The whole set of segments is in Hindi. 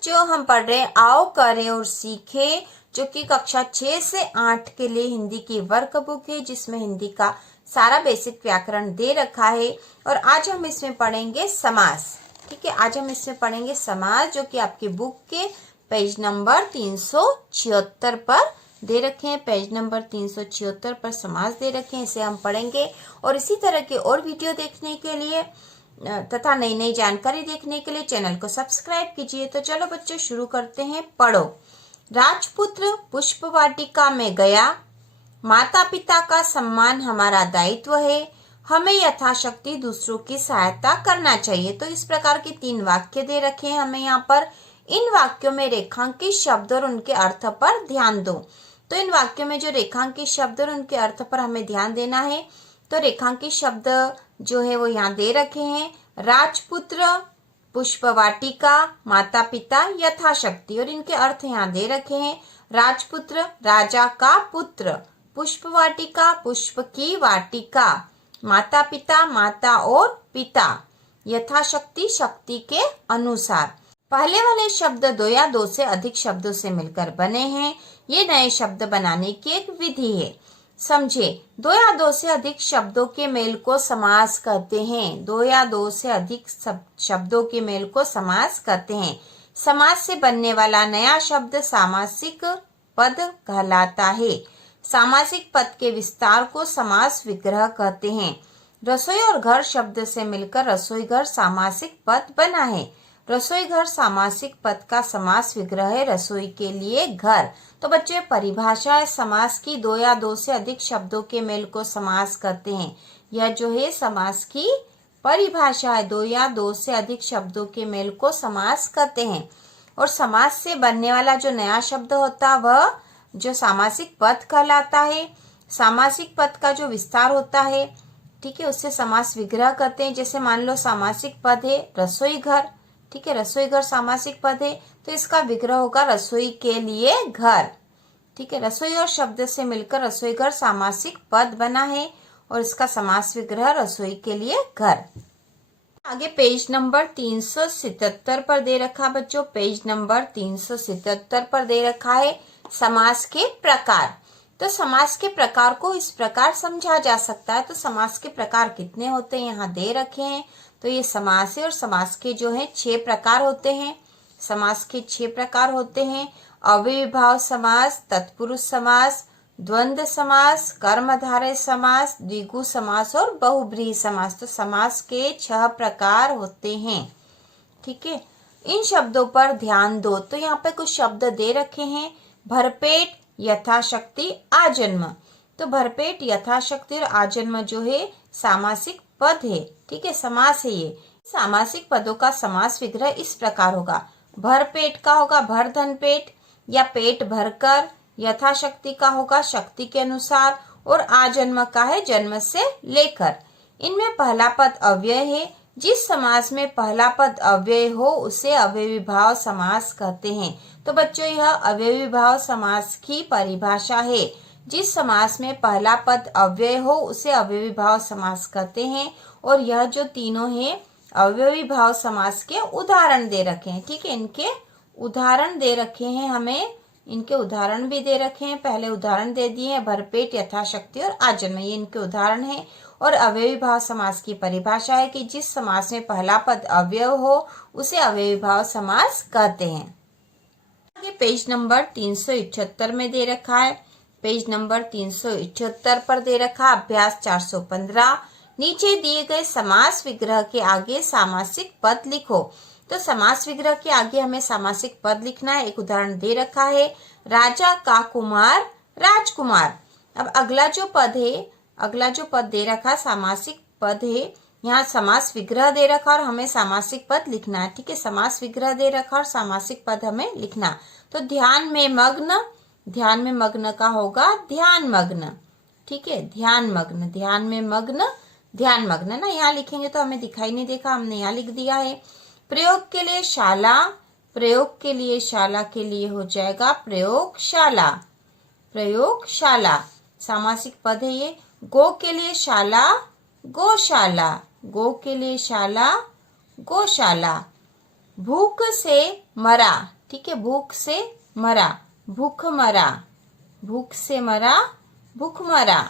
बच्चों, हम पढ़ रहे हैं आओ करें और सीखें, जो कि कक्षा 6 से 8 के लिए हिंदी की वर्क बुक है, जिसमें हिंदी का सारा बेसिक व्याकरण दे रखा है। और आज हम इसमें पढ़ेंगे समास। ठीक है, आज हम इसमें पढ़ेंगे समास, जो कि आपकी बुक के पेज नंबर 376 पर दे रखे हैं। पेज नंबर 376 पर समास दे रखे हैं, इसे हम पढ़ेंगे। और इसी तरह के और वीडियो देखने के लिए तथा नई नई जानकारी देखने के लिए चैनल को सब्सक्राइब कीजिए। तो चलो बच्चों, शुरू करते हैं। पढ़ो। राजपुत्र पुष्प वाटिका में गया, माता पिता का सम्मान हमारा दायित्व है, हमें यथाशक्ति दूसरों की सहायता करना चाहिए। तो इस प्रकार के 3 वाक्य दे रखे हैं हमें यहाँ पर। इन वाक्यों में रेखांकित शब्द और उनके अर्थ पर ध्यान दो। तो इन वाक्यों में जो रेखांकित शब्द और उनके अर्थ पर हमें ध्यान देना है। तो रेखांकित शब्द जो है वो यहाँ दे रखे हैं। राजपुत्र, पुष्प वाटिका, माता पिता, यथाशक्ति। और इनके अर्थ यहाँ दे रखे हैं। राजपुत्र राजा का पुत्र, पुष्प वाटिका पुष्प की वाटिका, माता पिता माता और पिता, यथाशक्ति शक्ति के अनुसार। पहले वाले शब्द 2 या 2 से अधिक शब्दों से मिलकर बने हैं। ये नए शब्द बनाने की एक विधि है। समझे, 2 या 2 से अधिक शब्दों के मेल को समास कहते हैं। 2 या 2 से अधिक शब्दों के मेल को समास कहते हैं। समास से बनने वाला नया शब्द सामासिक पद कहलाता है। सामासिक पद के विस्तार को समास विग्रह कहते हैं। रसोई और घर शब्द से मिलकर रसोई घर सामासिक पद बना है। रसोई घर सामासिक पद का समास विग्रह है रसोई के लिए घर। तो बच्चे, परिभाषा है समास की। 2 या 2 से अधिक शब्दों के मेल को समास कहते हैं। यह जो है समास की परिभाषा है। 2 या 2 से अधिक शब्दों के मेल को समास कहते हैं। और समास से बनने वाला जो नया शब्द होता है वह जो सामासिक पद कहलाता है। सामासिक पद का जो विस्तार होता है, ठीक है, उससे समास विग्रह कहते हैं। जैसे मान लो सामासिक पद है रसोई घर, ठीक है, रसोई घर सामासिक पद है, तो इसका विग्रह होगा रसोई के लिए घर। ठीक है, रसोई और शब्द से मिलकर रसोई घर सामासिक पद बना है और इसका समास विग्रह रसोई के लिए घर। आगे पेज नंबर 377 पर दे रखा बच्चों, पेज नंबर 377 पर दे रखा है समास के प्रकार। तो समास के प्रकार को इस प्रकार समझा जा सकता है। तो समास के प्रकार कितने होते हैं यहाँ दे रखे हैं। तो ये समास है और समास के जो है 6 प्रकार होते हैं। समास के 6 प्रकार होते हैं। अव्ययीभाव समास, तत्पुरुष समास, द्वंद्व समास, कर्मधारय समास, द्विगु समास और बहुब्रीहि समास। तो समास के 6 प्रकार होते हैं। ठीक है, इन शब्दों पर ध्यान दो। तो यहाँ पे कुछ शब्द दे रखे हैं। भरपेट, यथाशक्ति, आजन्म। तो भरपेट, यथाशक्ति और आजन्म जो है सामासिक पद है। ठीक है, समास है ये। सामासिक पदों का समास विग्रह इस प्रकार होगा। भरपेट का होगा भर धन पेट या पेट भरकर। यथाशक्ति का होगा शक्ति के अनुसार। और आजन्म का है जन्म से लेकर। इनमें पहला पद अव्यय है। जिस समास में पहला पद अव्यय हो उसे अव्ययीभाव समास कहते हैं। तो बच्चों, यह अव्ययीभाव समास की परिभाषा है। जिस समास में पहला पद अव्यय हो उसे अव्ययीभाव समास कहते हैं। और यह जो तीनों हैं अव्ययीभाव समास के उदाहरण दे रखे हैं। ठीक है, इनके उदाहरण दे रखे हैं हमें। इनके उदाहरण भी दे रखे हैं। पहले उदाहरण दे दिए हैं भरपेट, यथाशक्ति और आजन्म, ये इनके उदाहरण हैं। और अव्ययीभाव समास की परिभाषा है कि जिस समास में पहला पद अव्यय हो उसे अव्ययीभाव समास कहते हैं। आगे पेज नंबर 378 में दे रखा है। पेज नंबर 378 पर दे रखा अभ्यास 415। नीचे दिए गए समास विग्रह के आगे सामासिक पद लिखो। तो समास विग्रह के आगे हमें सामासिक पद लिखना है। एक उदाहरण दे रखा है, राजा का कुमार राजकुमार। अब अगला जो पद दे रखा सामासिक पद है। यहाँ समास विग्रह दे रखा और हमें सामासिक पद लिखना है। ठीक है, समास विग्रह दे रखा और सामासिक पद हमें लिखना। तो ध्यान में मग्न का होगा ध्यान मग्न। ठीक है, ध्यान मग्न, ध्यान में मग्न, ध्यान मग्न ना। यहाँ लिखेंगे तो हमें दिखाई नहीं देखा, हमने यहाँ लिख दिया है। प्रयोग के लिए शाला, प्रयोग के लिए शाला के लिए हो जाएगा प्रयोगशाला, प्रयोगशाला सामासिक पद है ये। गो के लिए शाला, गौशाला, गो के लिए शाला, गौशाला। भूख से मरा, ठीक है, भूख से मरा, भूख मरा, भूख से मरा, भूख मरा।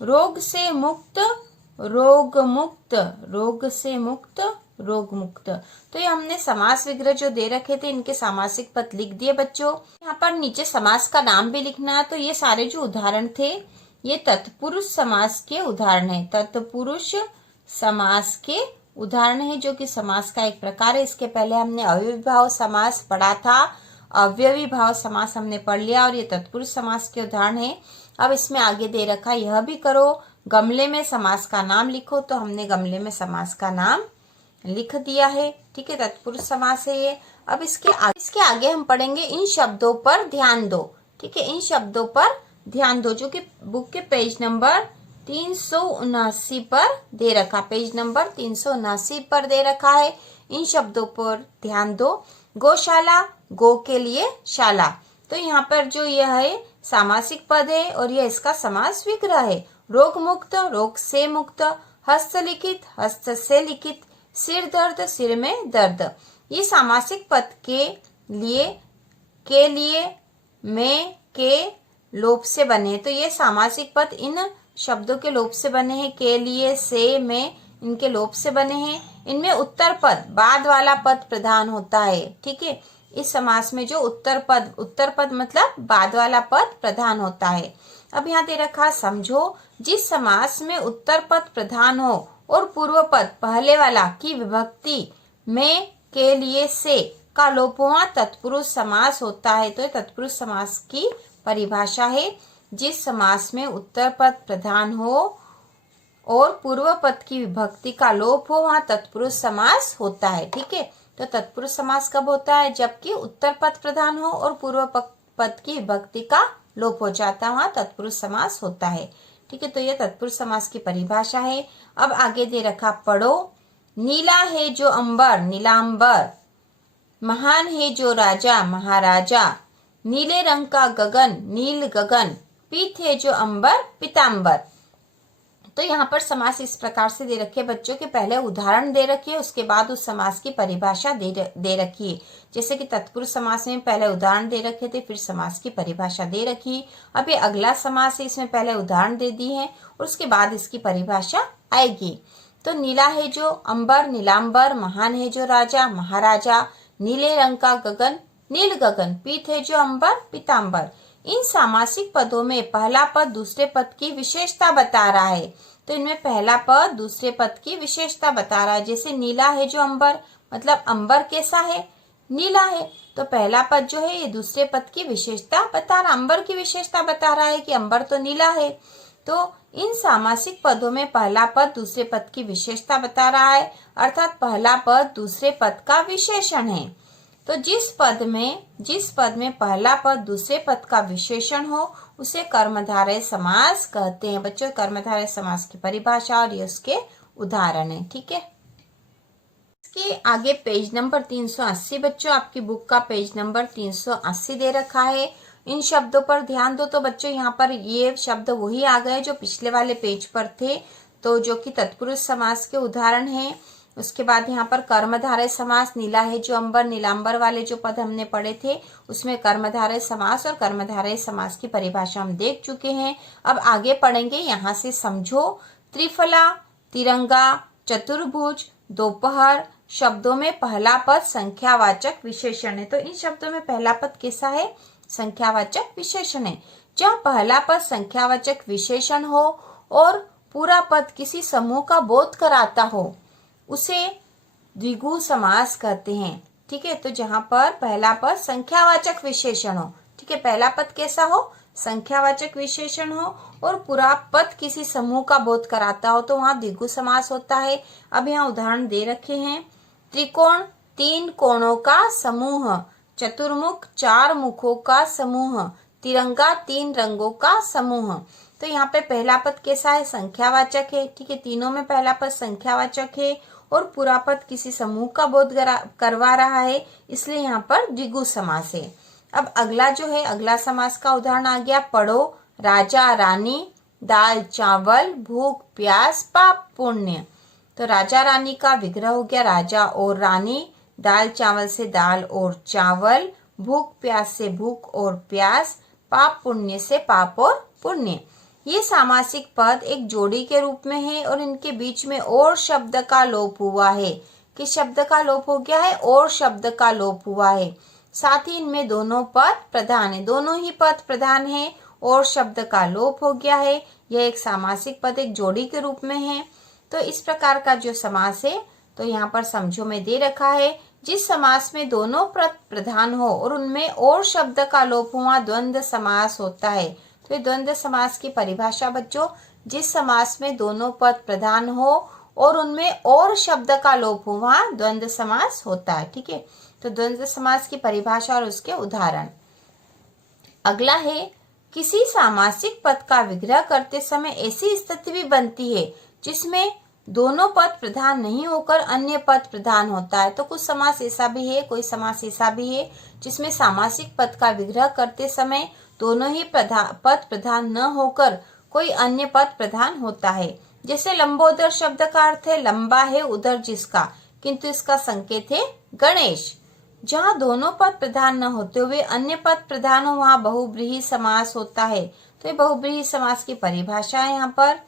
रोग से मुक्त, रोग मुक्त, रोग से मुक्त, रोग मुक्त। तो ये हमने समास विग्रह जो दे रखे थे इनके सामासिक पद लिख दिए बच्चों। यहाँ पर नीचे समास का नाम भी लिखना है। तो ये सारे जो उदाहरण थे ये तत्पुरुष समास के उदाहरण है, तत्पुरुष समास के उदाहरण है, जो कि समास का एक प्रकार है। इसके पहले हमने अव्ययी भाव समास पढ़ा था, अव्ययी भाव समास हमने पढ़ लिया और ये तत्पुरुष समास के उदाहरण है। अब इसमें आगे दे रखा यह भी करो, गमले में समास का नाम लिखो। तो हमने गमले में समास का नाम लिख दिया है, ठीक है, तत्पुरुष समास है ये। अब इसके आगे हम पढ़ेंगे इन शब्दों पर ध्यान दो, ठीक है, इन शब्दों पर ध्यान दो, जो कि बुक के पेज नंबर 379 पर दे रखा, पेज नंबर 379 पर दे रखा है। इन शब्दों पर ध्यान दो। गौशाला, गो के लिए शाला। तो यहाँ पर जो यह है सामासिक पद है और यह इसका समास विग्रह है। रोग मुक्त, रोग से मुक्त। हस्तलिखित, हस्त से लिखित। सिर दर्द, सिर में दर्द। ये सामासिक पद के लिए, में, के लोप से बने। तो ये सामासिक पद इन शब्दों के लोप से बने हैं, के लिए, से, में, इनके लोप से बने हैं। इनमें उत्तर पद, बाद वाला पद प्रधान होता है, ठीक है। इस समास में जो उत्तर पद मतलब बाद वाला पद प्रधान होता है। अब यहाँ दे रखा समझो, जिस समास में उत्तर पद प्रधान हो और पूर्व पद पहले वाला की विभक्ति में, के लिए, से का लोप हुआ तत्पुरुष समास होता है। तो तत्पुरुष समास की परिभाषा है, जिस समास में उत्तर पद प्रधान हो और पूर्व पद की विभक्ति का लोप हो वहां तत्पुरुष समास होता है, ठीक है। तो तत्पुरुष समास कब होता है? जबकि उत्तर पद प्रधान हो और पूर्व पद की विभक्ति का लोप हो जाता है, वहां तत्पुरुष समास होता है, ठीक है। तो यह तत्पुरुष समास की परिभाषा है। अब आगे दे रखा पढ़ो, नीला है जो अंबर, नीलांबर। महान है जो राजा, महाराजा। नीले रंग का गगन, नील गगन। पीत है जो अंबर, पीतांबर। तो यहाँ पर समास इस प्रकार से दे रखे बच्चों के, पहले उदाहरण दे रखिए, उसके बाद उस समास की परिभाषा दे रखी है। जैसे कि तत्पुरुष समास में पहले उदाहरण दे रखे थे, फिर समास की परिभाषा दे रखी। अब ये अगला समास है, इसमें पहले उदाहरण दे दी है और उसके बाद इसकी परिभाषा आएगी। तो नीला है जो अंबर, नीलांबर। महान है जो राजा, महाराजा। नीले रंग का गगन, नील गगन। पीत है जो अंबर, पीतांबर। इन सामासिक पदों में पहला पद दूसरे पद की विशेषता बता रहा है। तो इनमें पहला पद दूसरे पद की विशेषता बता रहा है। जैसे नीला है जो अंबर, मतलब अंबर कैसा है? नीला है। तो पहला पद जो है ये दूसरे पद की विशेषता बता रहा, अंबर की विशेषता बता रहा है कि अंबर तो नीला है। तो इन सामासिक पदों में पहला पद दूसरे पद की विशेषता बता रहा है, अर्थात पहला पद दूसरे पद का विशेषण है। तो जिस पद में पहला पद दूसरे पद का विशेषण हो उसे कर्मधारय समास कहते हैं। बच्चों, कर्मधारय समास की परिभाषा और ये उसके उदाहरण है, ठीक है। इसके आगे पेज नंबर 380 बच्चों, आपकी बुक का पेज नंबर 380 दे रखा है। इन शब्दों पर ध्यान दो। तो बच्चों यहाँ पर ये शब्द वही आ गए जो पिछले वाले पेज पर थे, तो जो कि तत्पुरुष समास के उदाहरण हैं। उसके बाद यहाँ पर कर्मधारय समास, नीला है जो अंबर, नीलांबर वाले जो पद हमने पढ़े थे उसमें कर्मधारय समास और कर्मधारय समास की परिभाषा हम देख चुके हैं। अब आगे पढ़ेंगे, यहाँ से समझो। त्रिफला, तिरंगा, चतुर्भुज, दोपहर शब्दों में पहला पद संख्यावाचक विशेषण है। तो इन शब्दों में पहला पद कैसा है? संख्यावाचक विशेषण है। जहाँ पहला पद संख्यावाचक विशेषण हो और पूरा पद किसी समूह का बोध कराता हो उसे द्विगु समास कहते हैं, ठीक है। तो जहां पर पहला पद संख्यावाचक विशेषण हो, ठीक है, पहला पद कैसा हो? संख्यावाचक विशेषण हो और पूरा पद किसी समूह का बोध कराता हो तो वहां द्विगु समास होता है। अब यहाँ उदाहरण दे रखे हैं। त्रिकोण, 3 कोणों का समूह। चतुर्मुख, 4 मुखों का समूह। तिरंगा, 3 रंगों का समूह। तो यहाँ पे पहला पद कैसा है? संख्यावाचक है, ठीक है। तीनों में पहला पद संख्यावाचक है और पूरा पद किसी समूह का बोध करवा रहा है, इसलिए यहाँ पर द्विगु समास है। अब अगला जो है, अगला समास का उदाहरण आ गया। पढ़ो, राजा, रानी, दाल, चावल, भूख, प्यास, पाप, पुण्य। तो राजा रानी का विग्रह हो गया राजा और रानी, दाल चावल से दाल और चावल, भूख प्यास से भूख और प्यास, पाप पुण्य से पाप और पुण्य। ये सामासिक पद एक जोड़ी के रूप में है और इनके बीच में और शब्द का लोप हुआ है। किस शब्द का लोप हो गया है? और शब्द का लोप हुआ है। साथ ही इनमें दोनों पद प्रधान है, दोनों ही पद प्रधान है और शब्द का लोप हो गया है। यह एक सामासिक पद एक जोड़ी के रूप में है। तो इस प्रकार का जो समास है तो यहाँ पर समझो में दे रखा है, जिस समास में दोनों पद प्रधान हो और उनमें और शब्द का लोप हुआ द्वंद्व समास होता है। तो ये द्वंद्व समास की परिभाषा बच्चों, जिस समास में दोनों पद प्रधान हो और उनमें और शब्द का लोप हुआ द्वंद्व समास होता है। ठीक है, तो द्वंद्व समास की परिभाषा और उसके उदाहरण। अगला है, किसी सामासिक पद का विग्रह करते समय ऐसी स्थिति भी बनती है जिसमें दोनों पद प्रधान नहीं होकर अन्य पद प्रधान होता है। तो कुछ समास ऐसा भी है, कोई समास ऐसा भी है जिसमें सामासिक पद का विग्रह करते समय दोनों ही पद प्रधान न होकर कोई अन्य पद प्रधान होता है। जैसे लंबोदर शब्द का अर्थ है लंबा है उदर जिसका, किंतु इसका संकेत है गणेश। जहाँ दोनों पद प्रधान न होते हुए अन्य पद प्रधान हो वहाँ बहुब्रीहि समास होता है। तो ये बहुब्रीहि समास की परिभाषा है यहाँ पर।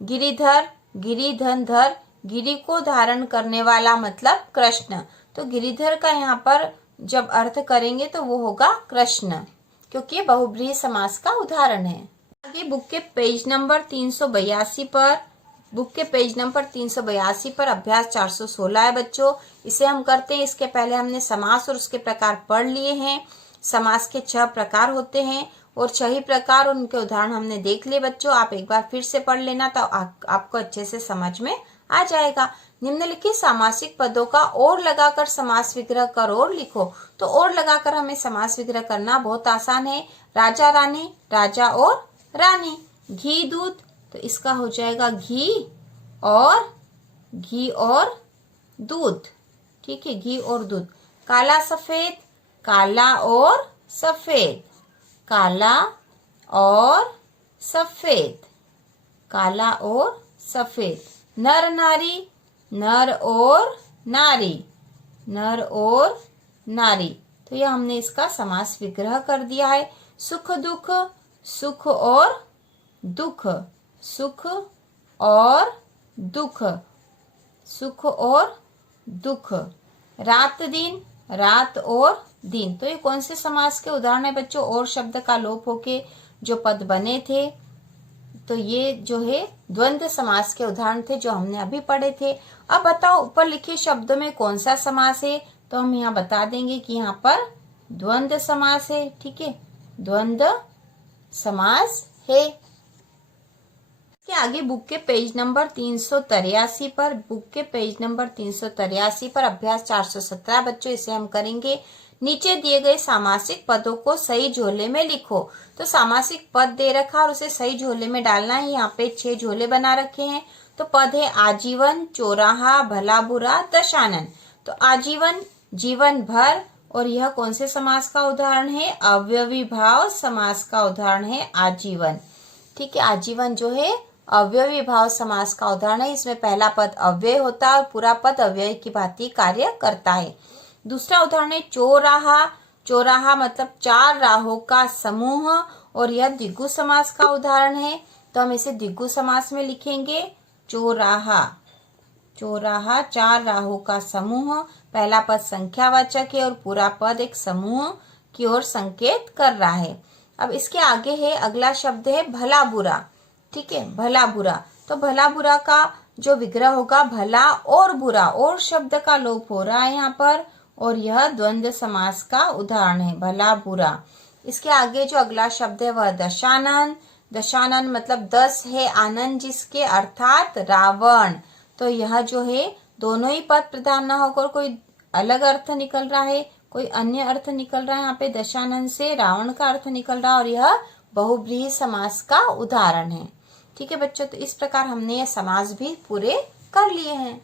गिरिधर, गिरिधन धर, गिरि को धारण करने वाला मतलब कृष्ण। तो गिरिधर का यहाँ पर जब अर्थ करेंगे तो वो होगा कृष्ण, क्योंकि बहुब्रीहि समास का उदाहरण है। आगे बुक के पेज नंबर 382 पर, बुक के पेज नंबर 382 पर अभ्यास 416 है बच्चों। इसे हम करते हैं। इसके पहले हमने समास और उसके प्रकार पढ़ लिए हैं। समास के 6 प्रकार होते हैं और 6 ही प्रकार उनके उदाहरण हमने देख लिए बच्चों। आप एक बार फिर से पढ़ लेना तो आपको अच्छे से समझ में आ जाएगा। निम्नलिखित सामासिक पदों का और लगाकर समास विग्रह कर और लिखो। तो और लगाकर हमें समास विग्रह करना बहुत आसान है। राजा रानी, राजा और रानी। घी दूध, तो इसका हो जाएगा घी और दूध। ठीक है, घी और दूध। काला सफेद, काला और सफेद, काला और सफेद, काला और सफेद। नर नारी, नर और नारी, नर और नारी। तो यह हमने इसका समास विग्रह कर दिया है। सुख दुख, सुख और दुख, सुख और दुख, सुख और दुख। रात दिन, रात और दिन। तो ये कौन से समास के उदाहरण है बच्चों? और शब्द का लोप होके जो पद बने थे, तो ये जो है द्वंद्व समास के उदाहरण थे जो हमने अभी पढ़े थे। अब बताओ ऊपर लिखे शब्दों में कौन सा समास है? तो हम यहाँ बता देंगे कि यहाँ पर द्वंद्व समास है। ठीक है, द्वंद्व समास है। के आगे बुक के पेज नंबर 383 पर, बुक के पेज नंबर 383 पर अभ्यास 417 बच्चों, इसे हम करेंगे। नीचे दिए गए सामासिक पदों को सही झोले में लिखो। तो सामासिक पद दे रखा और उसे सही झोले में डालना है। यहाँ पे 6 झोले बना रखे हैं। तो पद है आजीवन, चौराहा, भला बुरा, दशानन। तो आजीवन जीवन भर, और यह कौन से समास का उदाहरण है? अव्ययी भाव समास का उदाहरण है आजीवन। ठीक है, आजीवन जो है अव्ययी भाव समास का उदाहरण है। इसमें पहला पद अव्यय होता है और पूरा पद अव्यय की भांति कार्य करता है। दूसरा उदाहरण है चौराहा। चौराहा मतलब 4 राहों का समूह, और यह द्विगु समास का उदाहरण है। तो हम इसे द्विगु समास में लिखेंगे। चौराहा, चौराहा 4 राहों का समूह। पहला पद संख्यावाचक है और पूरा पद एक समूह की ओर संकेत कर रहा है। अब इसके आगे है, अगला शब्द है भला बुरा। ठीक है, भला बुरा। तो भला बुरा का जो विग्रह होगा भला और बुरा, और शब्द का लोप हो रहा है यहाँ पर, और यह द्वंद्व समास का उदाहरण है भला बुरा। इसके आगे जो अगला शब्द है वह दशानन। दशानन मतलब 10 है, आनंद जिसके, अर्थात रावण। तो यह जो है दोनों ही पद प्रधान न होकर कोई अलग अर्थ निकल रहा है, कोई अन्य अर्थ निकल रहा है। यहाँ पे दशानन से रावण का अर्थ निकल रहा है, और यह बहुब्रीहि समास का उदाहरण है। ठीक है बच्चों, तो इस प्रकार हमने ये समास भी पूरे कर लिए हैं।